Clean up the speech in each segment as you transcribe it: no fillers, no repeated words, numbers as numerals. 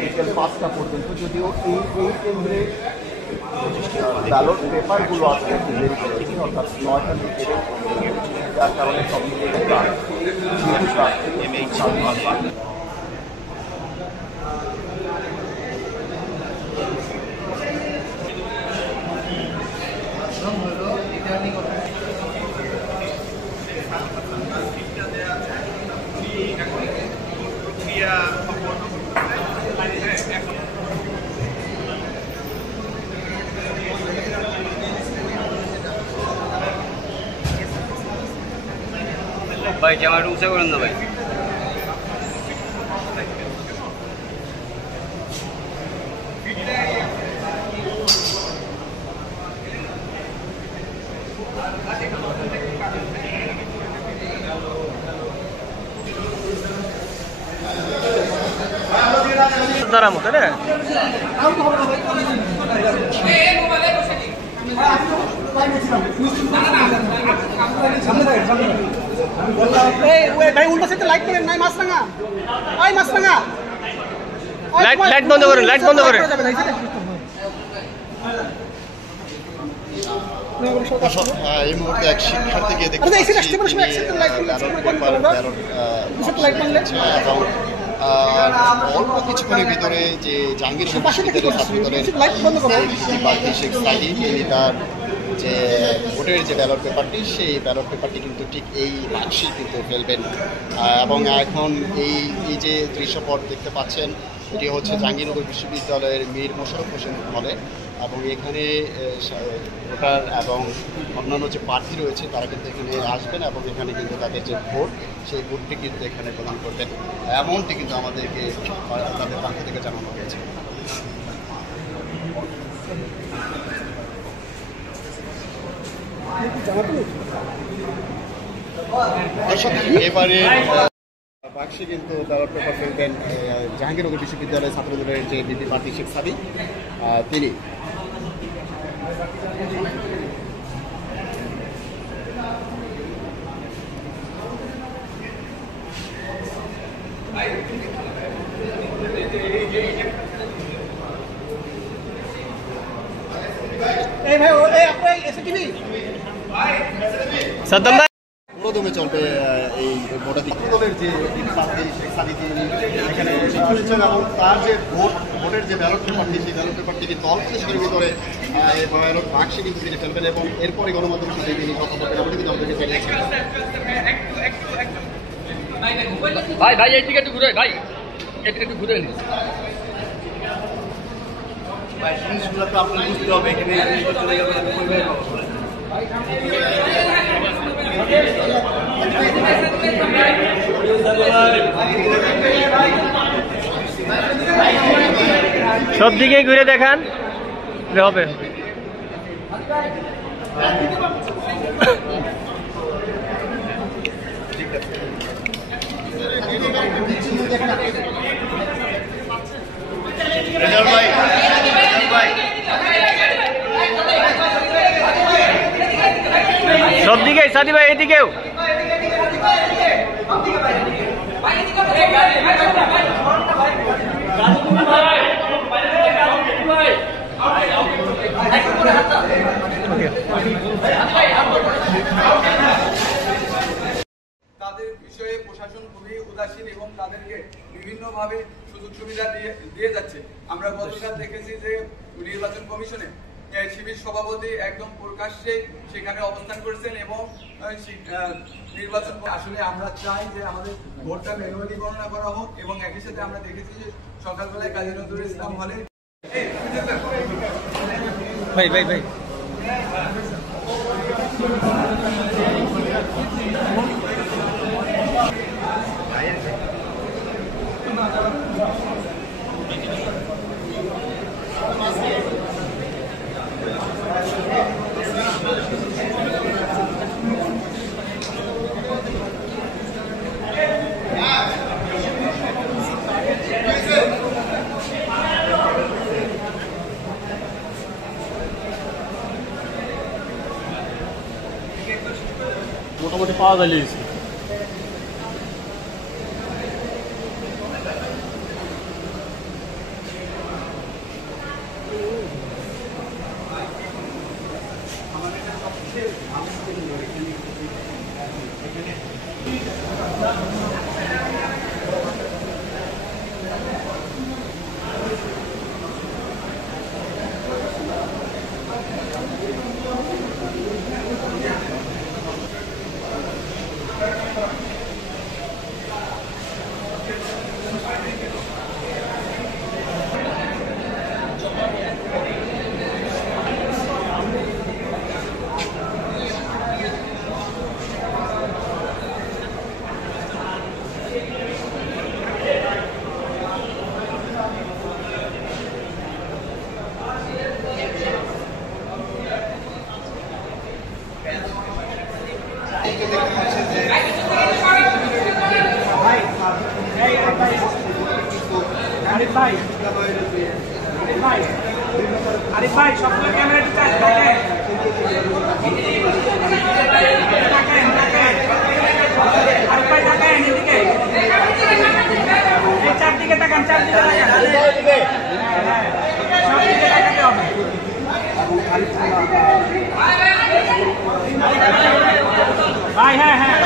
বিকেল 5টা পর্যন্ত। যদিও এই কেন্দ্রে ব্যালট পেপারগুলো আসতে একটু দেরি করেছে, অর্থাৎ 9টার দিকে, যার কারণে সব মিলিয়ে ভাই ক্যামেরাটা উঁচা করেন না ভাই। দাঁড়ামো তাই না? ভাই উল্টা সাইডে লাইট করেন নাই মাছরাঙা, ওই মাছরাঙা লাইট বন্ধ করেন, লাইট বন্ধ করেন। এই মুহূর্তে এক শিক্ষার্থীকে এবং অল্প কিছুক্ষণের ভিতরে যে জাহাঙ্গীর বিশ্ববিদ্যালয়ের ছাত্রদলের প্রার্থী শেখ সাহিদ, তিনি তার যে ভোটের যে ব্যালট পেপারটি, সেই ব্যালট পেপারটি কিন্তু ঠিক এই বাক্সেই কিন্তু ফেলবেন। এবং এখন এই যে দৃশ্যপট দেখতে পাচ্ছেন, এটি হচ্ছে জাহাঙ্গীরনগর বিশ্ববিদ্যালয়ের মীর মোশাররফ হোসেন হলে, এবং এখানে ভোটার এবং অন্যান্য যে প্রার্থী রয়েছে তারা কিন্তু এখানে আসবেন এবং এখানে কিন্তু তাদের যে ভোট, সেই ভোটটি কিন্তু এখানে প্রদান করবেন, এমনটি কিন্তু আমাদেরকে তাদের পক্ষ থেকে জানানো হয়েছে। এবারে বাক্সে কিন্তু ব্যালট পেপার ফেলবেন জাহাঙ্গীরনগর বিশ্ববিদ্যালয়ের ছাত্রদলের যে বিপি প্রার্থী শেখ সাদিক, তিনি। প্রথমে চলবে এই ভোটাধিক দলের যে প্রার্থী শেখ সাদিক এখানে আসছেন, এবং তার যে ভোটের যে ব্যালট পেপারটি, সেই ব্যালট পেপারটি কিন্তু অল্প কিছুক্ষণের ভিতরে ব্যালট বাক্সে কিন্তু তিনি ফেলবেন, এবং এরপরে গণমাধ্যমের সাথে তিনি কথা বলবেন, এমনটি কিন্তু আমাদেরকে জানিয়েছেন। ভাই ভাই এইদিকে একটু ঘুরে, ভাই একটু ঘুরে নিন ভাই, জিনিসগুলো তো আপনার বুঝতে হবে, এখানে চলে যাবে। সব দিকে ঘুরে দেখান হবে। সব দিকে সাদি ভাই, এদিকেও তাদের বিষয়ে প্রশাসন খুবই উদাসীন এবং তাদেরকে বিভিন্নভাবে সুযোগ সুবিধা দিয়ে যাচ্ছে। আমরা গতকাল দেখেছি যে নির্বাচন কমিশনে শিবির সভাপতি একদম প্রকাশ্যে সেখানে অবস্থান করেছেন এবং নির্বাচন আসলে আমরা চাই যে আমাদের ভোটটা ম্যানুয়ালি গণনা করা হোক, এবং একই সাথে আমরা দেখেছি যে সকালবেলায় কাজী নজরুল ইসলাম হলে ভাই ভাই ভাই মোটামুটি পাওয়া যায়। আরিফ ভাই আরিফ ভাই সবগুলো ক্যামেরা একটু চার্জ থাকে আরিফ ভাই তাকান এদিকে এই চারদিকে তাকান চারদিকে সবদিকে তাকাতে হবে ভাই হ্যাঁ হ্যাঁ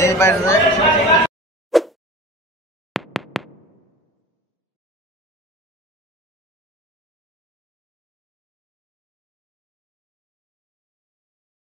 এই বাইরে